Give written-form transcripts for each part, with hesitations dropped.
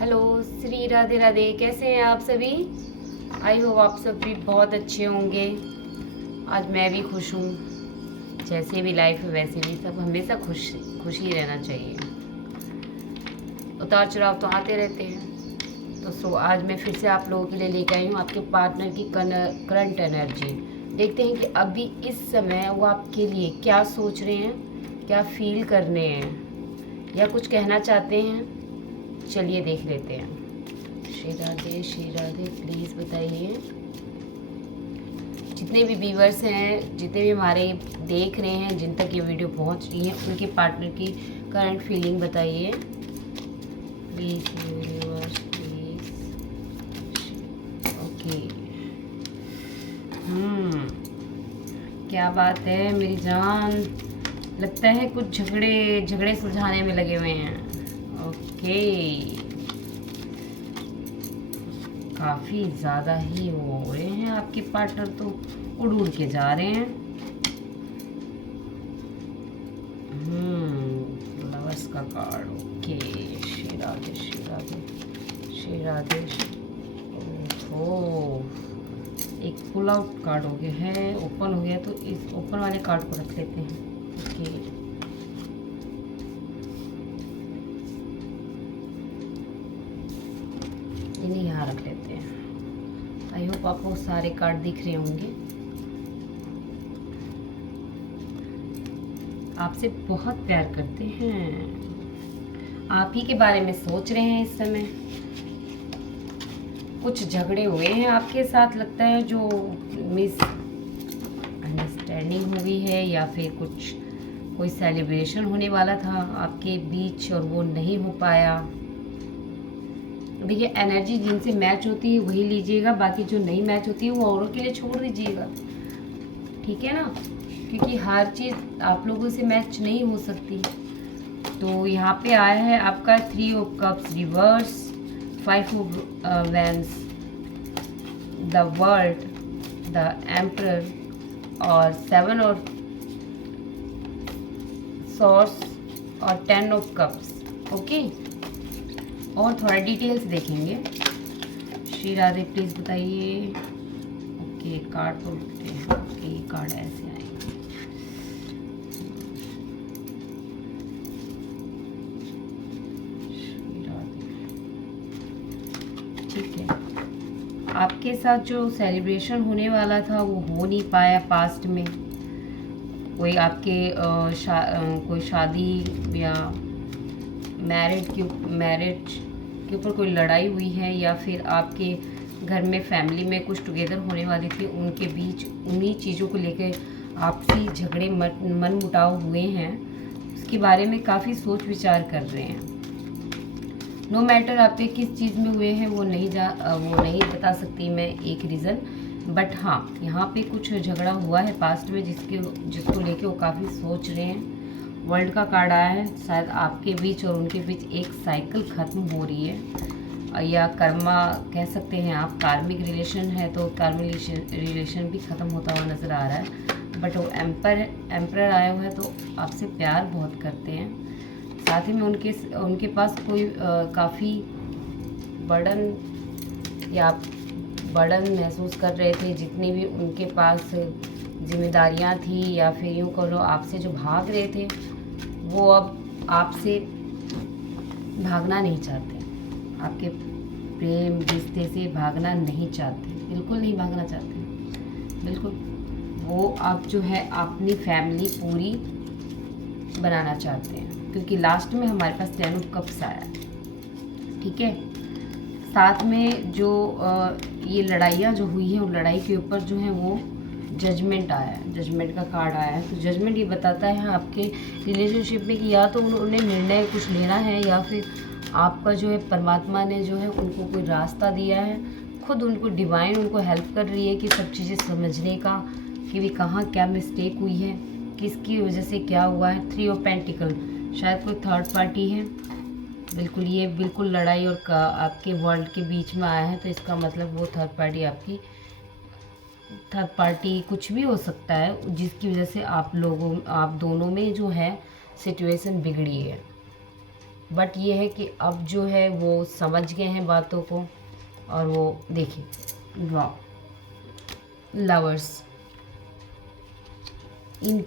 Hello, Shri Radhe Radhe. कैसे हैं आप सभी? आई होप आप सब भी बहुत अच्छे होंगे। आज मैं भी खुश हूँ। जैसे भी लाइफ है वैसे भी सब हमेशा खुश ही रहना चाहिए। उतार चढ़ाव तो आते रहते हैं। तो आज मैं फिर से आप लोगों के लिए लेके आई हूँ आपके पार्टनर की करंट एनर्जी। देखते हैं कि अभी इस समय वो आपके लिए क्या सोच रहे हैं, क्या फील कर रहे हैं या कुछ कहना चाहते हैं। चलिए देख लेते हैं। श्री राधे प्लीज़ बताइए। जितने भी व्यूअर्स हैं, जितने भी हमारे देख रहे हैं, जिन तक ये वीडियो पहुंच रही है, उनके पार्टनर की करंट फीलिंग बताइए प्लीज़ व्यूअर्स प्लीज़। ओके। क्या बात है मेरी जान, लगता है कुछ झगड़े सुलझाने में लगे हुए हैं। ओके, काफ़ी ज़्यादा ही हो रहे हैं आपके पार्टनर, तो उड़ के जा रहे हैं। लवर्स का कार्ड। ओके, श्री राधे श्री राधे श्री राधे। ओहो, एक पुल आउट कार्ड हो गया है, ओपन हो गया, तो इस ओपन वाले कार्ड को रख लेते हैं। ओके, इन्हें यहाँ रख लेते हैं। आई होप आपको सारे कार्ड दिख रहे होंगे। आपसे बहुत प्यार करते हैं, आप ही के बारे में सोच रहे हैं इस समय। कुछ झगड़े हुए हैं आपके साथ, लगता है जो मिस अंडरस्टैंडिंग हुई है, या फिर कोई सेलिब्रेशन होने वाला था आपके बीच और वो नहीं हो पाया। देखिए, एनर्जी जिनसे मैच होती है वही लीजिएगा, बाकी जो नहीं मैच होती है वो औरों के लिए छोड़ दीजिएगा, ठीक है ना, क्योंकि हर चीज़ आप लोगों से मैच नहीं हो सकती। तो यहाँ पे आया है आपका 3 of cups reverse, 5 of vents, the world, the emperor और 7 ऑफ सॉर्ड्स और 10 ऑफ कप्स। ओके, और थोड़ा डिटेल्स देखेंगे। श्री राधे प्लीज़ बताइए। ओके, कार्ड तो लिखते हैं। ओके, कार्ड ऐसे आएंगे। श्री राधे, ठीक है। आपके साथ जो सेलिब्रेशन होने वाला था वो हो नहीं पाया पास्ट में। कोई आपके कोई शादी या मैरिज के ऊपर कोई लड़ाई हुई है, या फिर आपके घर में फैमिली में कुछ टुगेदर होने वाली थी, उनके बीच उन्हीं चीज़ों को लेकर आपसी झगड़े मन मुटाव हुए हैं। उसके बारे में काफ़ी सोच विचार कर रहे हैं। नो मैटर आप पे किस चीज़ में हुए हैं वो नहीं बता सकती मैं एक रीज़न, बट हाँ, यहाँ पे कुछ झगड़ा हुआ है पास्ट में जिसको लेके वो काफ़ी सोच रहे हैं। वर्ल्ड का कार्ड आया है, शायद आपके बीच और उनके बीच एक साइकिल ख़त्म हो रही है, या कर्मा कह सकते हैं आप। कार्मिक रिलेशन है तो कार्मिक रिलेशन भी ख़त्म होता हुआ नज़र आ रहा है, बट वो एम्परर आया हुआ है, तो आपसे प्यार बहुत करते हैं। साथ ही में उनके पास कोई काफ़ी बर्डन महसूस कर रहे थे। जितनी भी उनके पास जिम्मेदारियां थी, या फिर यूँ कहो आपसे जो भाग रहे थे, वो अब आपसे भागना नहीं चाहते। आपके प्रेम रिश्ते से भागना नहीं चाहते, बिल्कुल नहीं भागना चाहते, बिल्कुल। वो आप जो है अपनी फैमिली पूरी बनाना चाहते हैं, क्योंकि लास्ट में हमारे पास 10 ऑफ कप्स आया, ठीक है। साथ में जो ये लड़ाइयाँ जो हुई हैं, उन लड़ाई के ऊपर जो है वो जजमेंट आया है, जजमेंट का कार्ड आया है। तो जजमेंट ये बताता है आपके रिलेशनशिप में कि या तो उन्होंने निर्णय कुछ लेना है, या फिर आपका जो है परमात्मा ने जो है उनको कोई रास्ता दिया है, खुद उनको डिवाइन उनको हेल्प कर रही है कि सब चीज़ें समझने का, कि भी कहाँ क्या मिस्टेक हुई है, किसकी वजह से क्या हुआ है। 3 ऑफ पेंटिकल, शायद कोई थर्ड पार्टी है, बिल्कुल। ये बिल्कुल लड़ाई और आपके वर्ल्ड के बीच में आया है, तो इसका मतलब वो थर्ड पार्टी कुछ भी हो सकता है, जिसकी वजह से आप दोनों में जो है सिचुएशन बिगड़ी है। बट ये है कि अब जो है वो समझ गए हैं बातों को। और वो देखिए वाह, लवर्स, इन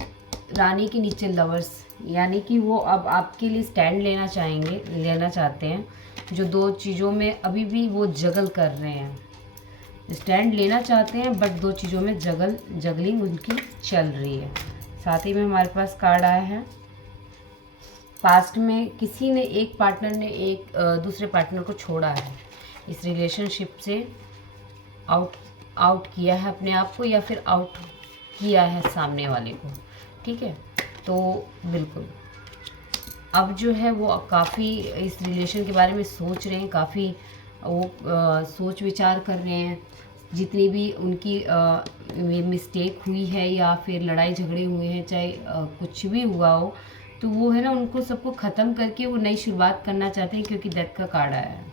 रानी के नीचे लवर्स, यानी कि वो अब आपके लिए स्टैंड लेना चाहते हैं। जो दो चीज़ों में अभी भी वो जगल कर रहे हैं, स्टैंड लेना चाहते हैं, बट दो चीज़ों में जगलिंग उनकी चल रही है। साथ ही में हमारे पास कार्ड आया है, पास्ट में किसी ने, एक पार्टनर ने एक दूसरे पार्टनर को छोड़ा है, इस रिलेशनशिप से आउट किया है अपने आप को, या फिर आउट किया है सामने वाले को। ठीक है, तो बिल्कुल अब जो है वो काफ़ी इस रिलेशन के बारे में सोच रहे हैं, काफ़ी वो सोच विचार कर रहे हैं। जितनी भी उनकी मिस्टेक हुई है या फिर लड़ाई झगड़े हुए हैं, चाहे कुछ भी हुआ हो, तो वो है ना, उनको सबको ख़त्म करके वो नई शुरुआत करना चाहते हैं, क्योंकि डेथ का कार्ड आया है।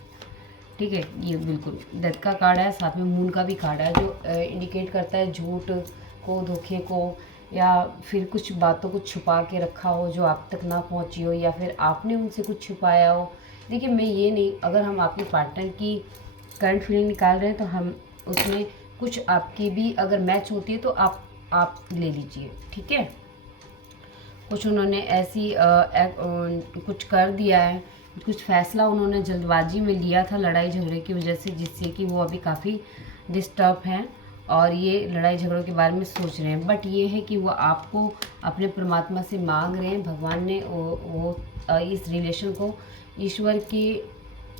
ठीक है, ये बिल्कुल डेथ का कार्ड है, साथ में मून का भी कार्ड है, जो इंडिकेट करता है झूठ को, धोखे को, या फिर कुछ बातों को छुपा के रखा हो जो आप तक ना पहुंची हो, या फिर आपने उनसे कुछ छुपाया हो। देखिए, मैं ये नहीं, अगर हम आपके पार्टनर की करंट फीलिंग निकाल रहे हैं तो हम उसमें कुछ आपकी भी अगर मैच होती है तो आप ले लीजिए। ठीक है, कुछ उन्होंने ऐसी कुछ कर दिया है, कुछ फैसला उन्होंने जल्दबाजी में लिया था लड़ाई झगड़े की वजह से, जिससे कि वो अभी काफ़ी डिस्टर्ब हैं और ये लड़ाई झगड़ों के बारे में सोच रहे हैं। बट ये है कि वो आपको अपने परमात्मा से मांग रहे हैं, भगवान ने वो इस रिलेशन को ईश्वर के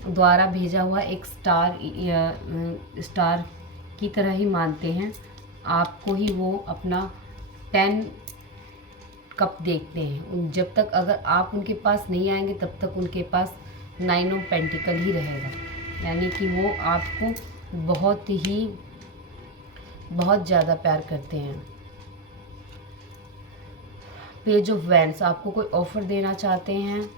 द्वारा भेजा हुआ एक स्टार की तरह ही मानते हैं। आपको ही वो अपना 10 कप देखते हैं। जब तक अगर आप उनके पास नहीं आएंगे तब तक उनके पास 9 ऑफ पेंटिकल ही रहेगा, यानी कि वो आपको बहुत ज़्यादा प्यार करते हैं। पेज ऑफ वैंड्स, आपको कोई ऑफ़र देना चाहते हैं,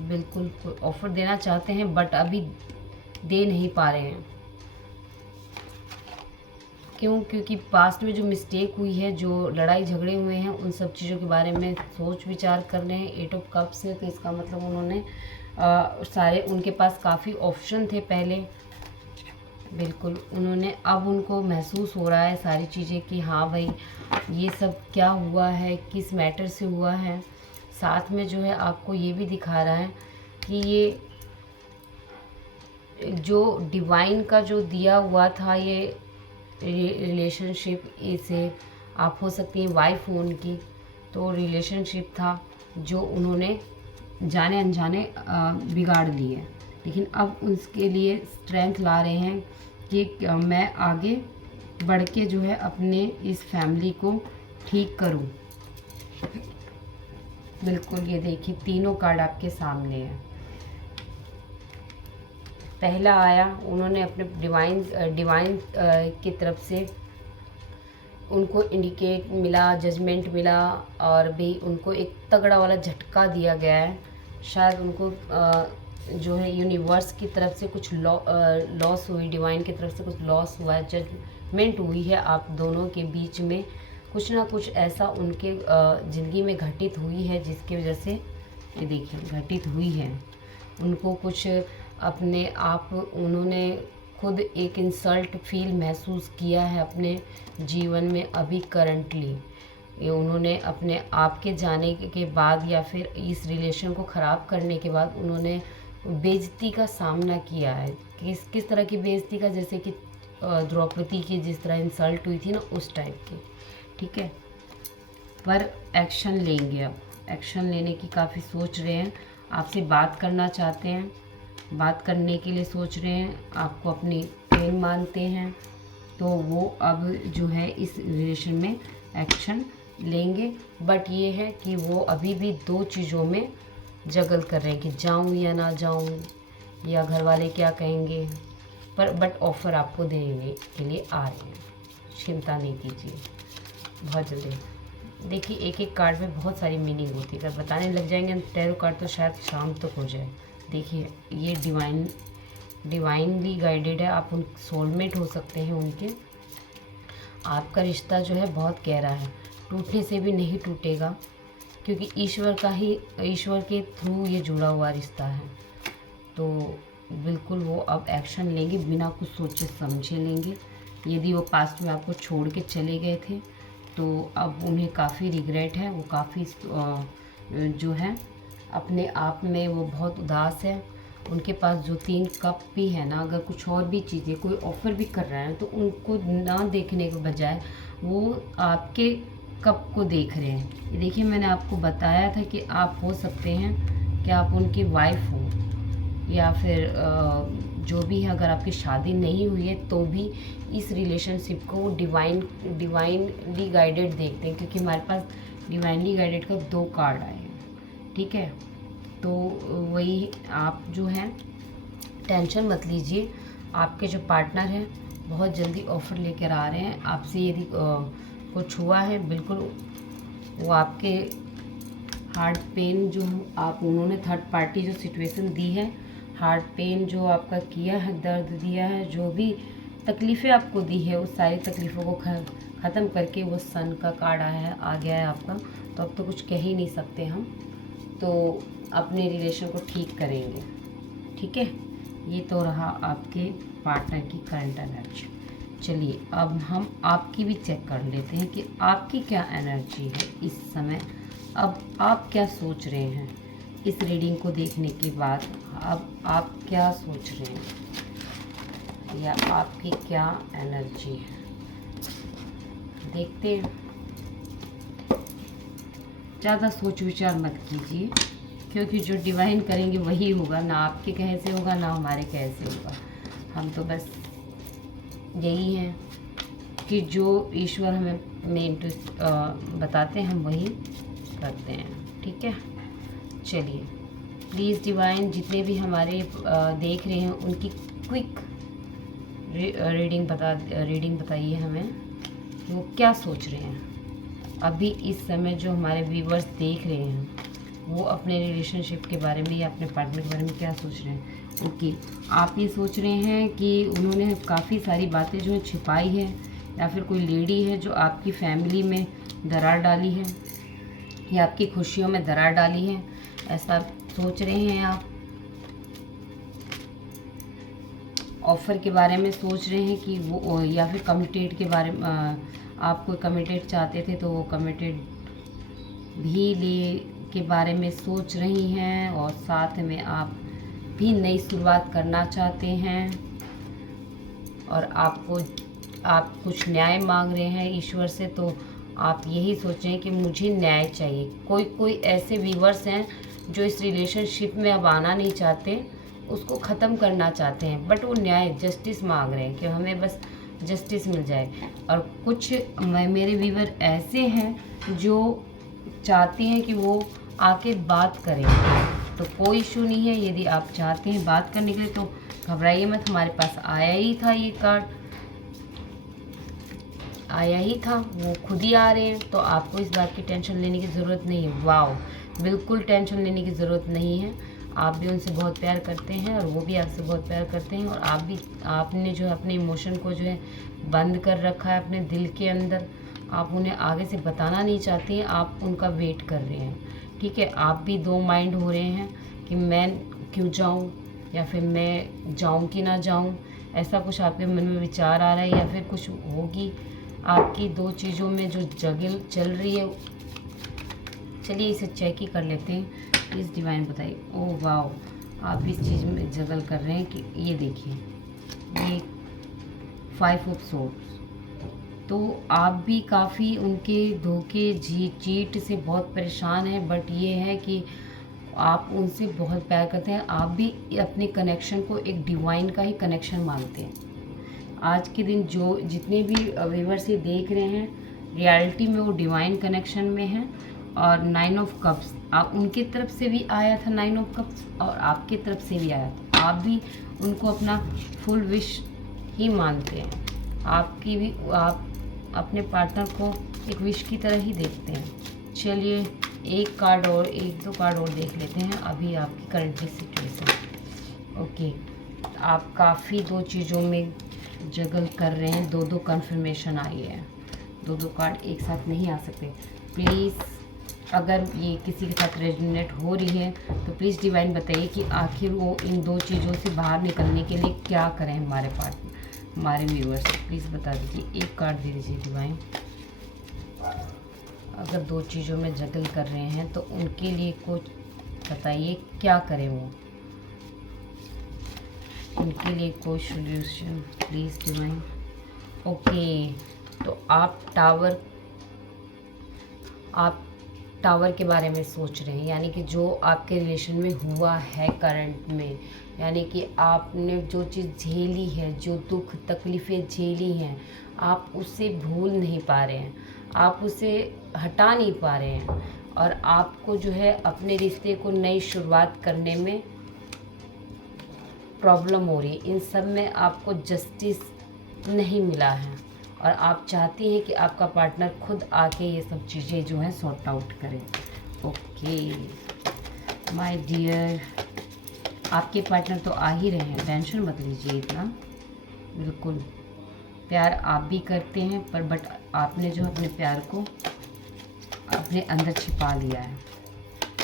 बिल्कुल कोई ऑफ़र देना चाहते हैं, बट अभी दे नहीं पा रहे हैं। क्यों? क्योंकि पास्ट में जो मिस्टेक हुई है, जो लड़ाई झगड़े हुए हैं, उन सब चीज़ों के बारे में सोच विचार कर रहे हैं। 8 ऑफ कप्स है, तो इसका मतलब उन्होंने सारे, उनके पास काफ़ी ऑप्शन थे पहले, बिल्कुल उन्होंने, अब उनको महसूस हो रहा है सारी चीज़ें कि हाँ भाई, ये सब क्या हुआ है, किस मैटर से हुआ है। साथ में जो है आपको ये भी दिखा रहा है कि ये जो डिवाइन का जो दिया हुआ था, ये रिलेशनशिप, इसे आप हो सकती हैं वाइफ हो उनकी, तो रिलेशनशिप था जो उन्होंने जाने अनजाने बिगाड़ दी है। लेकिन अब उसके लिए स्ट्रेंथ ला रहे हैं कि मैं आगे बढ़ के जो है अपने इस फैमिली को ठीक करूं। बिल्कुल, ये देखिए तीनों कार्ड आपके सामने हैं। पहला आया, उन्होंने अपने डिवाइन की तरफ से उनको इंडिकेट मिला, जजमेंट मिला, और भी उनको एक तगड़ा वाला झटका दिया गया है। शायद उनको जो है यूनिवर्स की तरफ से कुछ लॉस हुई, डिवाइन की तरफ से कुछ लॉस हुआ है, जजमेंट हुई है आप दोनों के बीच में। कुछ ना कुछ ऐसा उनके ज़िंदगी में घटित हुई है, जिसकी वजह से ये देखिए घटित हुई है। उनको कुछ अपने आप, उन्होंने खुद एक इंसल्ट फील महसूस किया है अपने जीवन में अभी करंटली। ये उन्होंने अपने आप के जाने के बाद, या फिर इस रिलेशन को ख़राब करने के बाद, उन्होंने बेइज्जती का सामना किया है। किस तरह की बेइज्जती का? जैसे कि द्रौपदी की जिस तरह इंसल्ट हुई थी ना, उस टाइप की। ठीक है, पर एक्शन लेंगे, अब एक्शन लेने की काफ़ी सोच रहे हैं, आपसे बात करना चाहते हैं, बात करने के लिए सोच रहे हैं, आपको अपनी फ्रेंड मानते हैं, तो वो अब जो है इस रिलेशन में एक्शन लेंगे। बट ये है कि वो अभी भी दो चीज़ों में जगल कर रहे हैं कि जाऊं या ना जाऊं, या घर वाले क्या कहेंगे, बट ऑफ़र आपको देने के लिए आ रहे हैं, चिंता नहीं कीजिए, बहुत जल्दी। देखिए, एक एक कार्ड में बहुत सारी मीनिंग होती है, अगर बताने लग जाएंगे टैरो कार्ड तो शायद शाम तक हो जाए। देखिए, ये डिवाइनली गाइडेड है, आप उन सोलमेट हो सकते हैं उनके। आपका रिश्ता जो है बहुत गहरा है, टूटने से भी नहीं टूटेगा, क्योंकि ईश्वर के थ्रू ये जुड़ा हुआ रिश्ता है। तो बिल्कुल वो अब एक्शन लेंगे, बिना कुछ सोचे समझे लेंगे। यदि वो पास्ट में आपको छोड़ के चले गए थे तो अब उन्हें काफ़ी रिग्रेट है, वो काफ़ी जो है अपने आप में वो बहुत उदास है। उनके पास जो 3 कप भी है ना, अगर कुछ और भी चीज़ें कोई ऑफ़र भी कर रहा है तो उनको ना देखने के बजाय वो आपके कप को देख रहे हैं। ये देखिए, मैंने आपको बताया था कि आप हो सकते हैं कि आप उनकी वाइफ हो या फिर जो भी है। अगर आपकी शादी नहीं हुई है तो भी इस रिलेशनशिप को डिवाइनली गाइडेड देखते हैं, क्योंकि हमारे पास डिवाइनली गाइडेड का 2 कार्ड आए हैं। ठीक है, तो वही आप जो है टेंशन मत लीजिए। आपके जो पार्टनर हैं बहुत जल्दी ऑफ़र लेकर आ रहे हैं आपसे। यदि कुछ हुआ है, बिल्कुल वो आपके हार्ट पेन जो आप उन्होंने थर्ड पार्टी जो सिचुएशन दी है, हार्ट पेन जो आपका किया है, दर्द दिया है, जो भी तकलीफ़ें आपको दी है, उस सारी तकलीफ़ों को ख़त्म करके वो सन का कार्ड आ गया है आपका। तो अब तो कुछ कह ही नहीं सकते हम, तो अपने रिलेशन को ठीक करेंगे। ठीक है, ये तो रहा आपके पार्टनर की करंट एनर्जी। चलिए अब हम आपकी भी चेक कर लेते हैं कि आपकी क्या एनर्जी है इस समय। अब आप क्या सोच रहे हैं इस रीडिंग को देखने के बाद? अब आप क्या सोच रहे हैं या आपकी क्या एनर्जी है, देखते हैं। ज़्यादा सोच विचार मत कीजिए, क्योंकि जो डिवाइन करेंगे वही होगा, ना आपके कहे से होगा ना हमारे कहे से होगा। हम तो बस यही हैं कि जो ईश्वर हमें बताते हैं हम वही करते हैं। ठीक है, चलिए प्लीज़ डिवाइन जितने भी हमारे देख रहे हैं उनकी क्विक रीडिंग बताइए हमें कि वो क्या सोच रहे हैं अभी इस समय। जो हमारे व्यूवर्स देख रहे हैं वो अपने रिलेशनशिप के बारे में या अपने पार्टनर के बारे में क्या सोच रहे हैं। ओके, आप ये सोच रहे हैं कि उन्होंने काफ़ी सारी बातें जो है छिपाई है, या फिर कोई लेडी है जो आपकी फैमिली में दरार डाली है या आपकी खुशियों में दरार डाली है, ऐसा सोच रहे हैं आप। ऑफ़र के बारे में सोच रहे हैं कि वो, या फिर कमिटेड के बारे में आप कोई कमिटेड चाहते थे तो वो कमिटेड भी ले के बारे में सोच रही हैं, और साथ में आप भी नई शुरुआत करना चाहते हैं और आप कुछ न्याय मांग रहे हैं ईश्वर से। तो आप यही सोचें कि मुझे न्याय चाहिए। कोई ऐसे व्यूवर्स हैं जो इस रिलेशनशिप में अब आना नहीं चाहते, उसको ख़त्म करना चाहते हैं, बट वो न्याय जस्टिस मांग रहे हैं कि हमें बस जस्टिस मिल जाए। और कुछ मेरे व्यूवर ऐसे हैं जो चाहते हैं कि वो आके बात करें, तो कोई इशू नहीं है। यदि आप चाहते हैं बात करने के लिए तो घबराइए मत, हमारे पास आया ही था, ये कार्ड आया ही था, वो खुद ही आ रहे हैं। तो आपको इस बात की टेंशन लेने की ज़रूरत नहीं है। वाओ, बिल्कुल टेंशन लेने की ज़रूरत नहीं है। आप भी उनसे बहुत प्यार करते हैं और वो भी आपसे बहुत प्यार करते हैं, और आपने जो है अपने इमोशन को जो है बंद कर रखा है अपने दिल के अंदर। आप उन्हें आगे से बताना नहीं चाहते हैं, आप उनका वेट कर रहे हैं। ठीक है, आप भी 2 माइंड हो रहे हैं कि मैं क्यों जाऊं, या फिर मैं जाऊं कि ना जाऊं, ऐसा कुछ आपके मन में विचार आ रहा है, या फिर कुछ होगी आपकी 2 चीज़ों में जो जगल चल रही है। चलिए इसे चेक ही कर लेते हैं। प्लीज़ डिवाइन बताइए। ओह वाओ, आप इस चीज़ में जगल कर रहे हैं कि ये देखिए, ये 5 ऑफ सोर्ड्स। तो आप भी काफ़ी उनके धोखे चीट से बहुत परेशान हैं, बट ये है कि आप उनसे बहुत प्यार करते हैं। आप भी अपने कनेक्शन को एक डिवाइन का ही कनेक्शन मानते हैं। आज के दिन जो जितने भी व्यूअर्स ये देख रहे हैं, रियलिटी में वो डिवाइन कनेक्शन में हैं। और 9 ऑफ कप्स आप उनकी तरफ से भी आया था, 9 ऑफ कप्स, और आपकी तरफ से भी आया था। आप भी उनको अपना फुल विश ही मानते हैं। आपकी भी आप अपने पार्टनर को एक विश की तरह ही देखते हैं। चलिए एक कार्ड और 1-2 कार्ड और देख लेते हैं अभी आपकी करंट सिचुएशन। ओके, आप काफ़ी 2 चीज़ों में जगल कर रहे हैं। 2-2 कन्फर्मेशन आई है। 2-2 कार्ड एक साथ नहीं आ सकते। प्लीज़ अगर ये किसी के साथ रेजोनेट हो रही है तो प्लीज़ डिवाइन बताइए कि आखिर वो इन दो चीज़ों से बाहर निकलने के लिए क्या करें। हमारे पार्टनर, हमारे व्यूअर्स, प्लीज़ बता दीजिए। एक कार्ड दे दीजिए डिवाइन। अगर दो चीज़ों में जगल कर रहे हैं तो उनके लिए कुछ बताइए, क्या करें वो, उनके लिए कोई सोल्यूशन प्लीज़ डिवाइन। ओके, तो आप टावर के बारे में सोच रहे हैं, यानी कि जो आपके रिलेशन में हुआ है करंट में, यानी कि आपने जो चीज़ झेली है, जो दुख तकलीफ़ें झेली हैं, आप उसे भूल नहीं पा रहे हैं, आप उसे हटा नहीं पा रहे हैं, और आपको जो है अपने रिश्ते को नई शुरुआत करने में प्रॉब्लम हो रही है। इन सब में आपको जस्टिस नहीं मिला है, और आप चाहती हैं कि आपका पार्टनर खुद आके ये सब चीज़ें जो हैं सॉर्ट आउट करे। ओके माय डियर, आपके पार्टनर तो आ ही रहे हैं, टेंशन मत लीजिए इतना। बिल्कुल प्यार आप भी करते हैं, पर बट आपने जो अपने प्यार को अपने अंदर छिपा लिया है,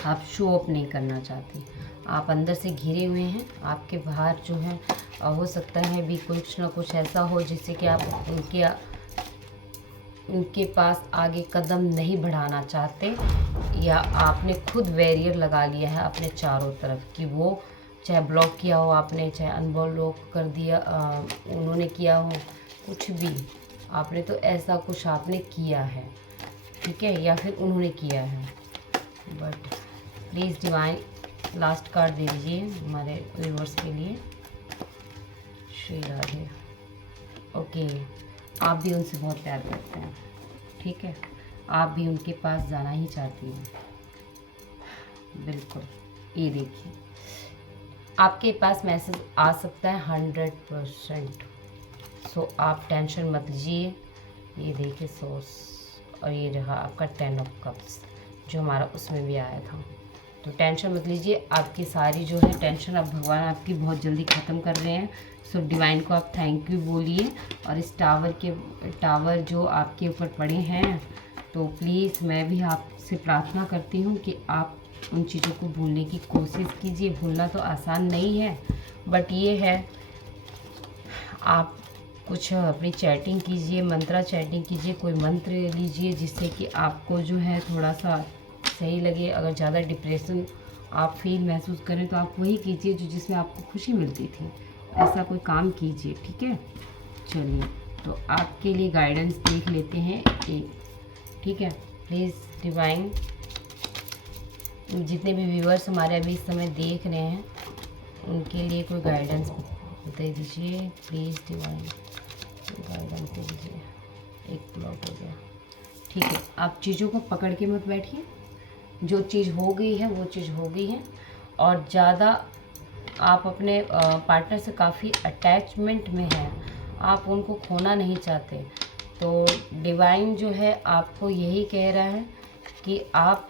आप शो अप नहीं करना चाहती, आप अंदर से घिरे हुए हैं। आपके बाहर जो है हो सकता है भी कुछ ना कुछ ऐसा हो जिससे कि आप उनके पास आगे कदम नहीं बढ़ाना चाहते, या आपने खुद बैरियर लगा लिया है अपने चारों तरफ, कि वो चाहे ब्लॉक किया हो आपने, चाहे अनब्लॉक कर दिया उन्होंने किया हो, कुछ भी आपने, तो ऐसा कुछ आपने किया है, ठीक है, या फिर उन्होंने किया है। But please divine last card दे दीजिए हमारे व्यूअर्स के लिए। श्री राधे। ओके, आप भी उनसे बहुत प्यार करते हैं, ठीक है, आप भी उनके पास जाना ही चाहती हैं। बिल्कुल, ये देखिए आपके पास मैसेज आ सकता है 100%। सो आप टेंशन मत लीजिए। ये देखिए सोर्स, और ये रहा आपका 10 ऑफ कप्स जो हमारा उसमें भी आया था। तो टेंशन मत लीजिए, आपकी सारी जो है टेंशन अब भगवान आपकी बहुत जल्दी ख़त्म कर रहे हैं। सो डिवाइन को आप थैंक यू बोलिए, और इस टावर जो आपके ऊपर पड़े हैं, तो प्लीज़ मैं भी आपसे प्रार्थना करती हूँ कि आप उन चीज़ों को भूलने की कोशिश कीजिए। भूलना तो आसान नहीं है, बट ये है आप कुछ अपनी चैटिंग कीजिए, मंत्रा चैटिंग कीजिए, कोई मंत्र लीजिए जिससे कि आपको जो है थोड़ा सा सही लगे। अगर ज़्यादा डिप्रेशन आप फील महसूस करें तो आप वही कीजिए जो जिसमें आपको खुशी मिलती थी, ऐसा कोई काम कीजिए, ठीक है। चलिए, तो आपके लिए गाइडेंस देख लेते हैं एक, ठीक है। प्लीज़ डिवाइन, जितने भी व्यूअर्स हमारे अभी इस समय देख रहे हैं उनके लिए कोई गाइडेंस दे दीजिए प्लीज़ डिवाइन, गाइडेंस दे दीजिए। एक ब्लॉक हो गया, ठीक है। आप चीज़ों को पकड़ के मत बैठिए, जो चीज़ हो गई है वो चीज़ हो गई है, और ज़्यादा आप अपने पार्टनर से काफ़ी अटैचमेंट में हैं, आप उनको खोना नहीं चाहते। तो डिवाइन जो है आपको यही कह रहा है कि आप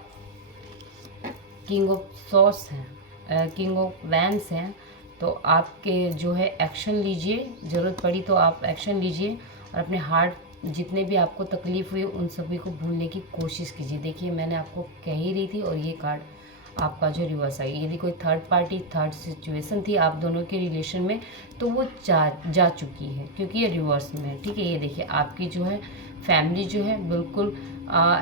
किंग ऑफ सॉर्ड्स हैं, किंग ऑफ वैंड्स हैं, तो आपके जो है एक्शन लीजिए, ज़रूरत पड़ी तो आप एक्शन लीजिए, और अपने हार्ट जितने भी आपको तकलीफ़ हुई उन सभी को भूलने की कोशिश कीजिए। देखिए मैंने आपको कह ही रही थी, और ये कार्ड आपका जो रिवर्स आई, यदि कोई थर्ड पार्टी, थर्ड सिचुएशन थी आप दोनों के रिलेशन में, तो वो जा चुकी है, क्योंकि ये रिवर्स में है, ठीक है। ये देखिए आपकी जो है फैमिली जो है बिल्कुल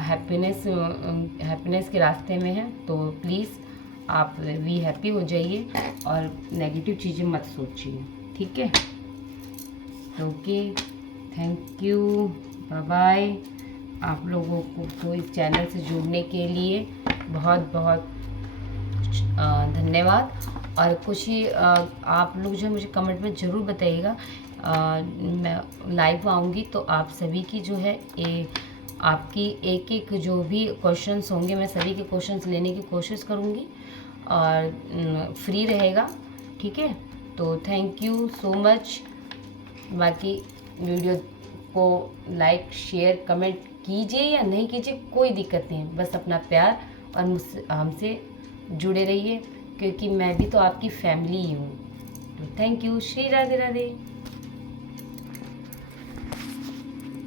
हैप्पीनेस के रास्ते में है। तो प्लीज़ आप भी हैप्पी हो जाइए, और नेगेटिव चीज़ें मत सोचिए, ठीक है। Okay, thank you, bye bye. आप लोगों को इस चैनल से जुड़ने के लिए बहुत बहुत धन्यवाद। और कुछ ही आप लोग जो है मुझे कमेंट में ज़रूर बताइएगा, मैं लाइव आऊँगी तो आप सभी की जो है आपकी एक एक जो भी क्वेश्चंस होंगे मैं सभी के क्वेश्चंस लेने की कोशिश करूँगी, और फ्री रहेगा, ठीक है। तो थैंक यू सो मच। बाकी वीडियो को लाइक शेयर कमेंट कीजिए या नहीं कीजिए, कोई दिक्कत नहीं है, बस अपना प्यार और मुझसे हमसे जुड़े रहिए, क्योंकि मैं भी तो आपकी फैमिली ही हूँ। तो थैंक यू, श्री राधे राधे।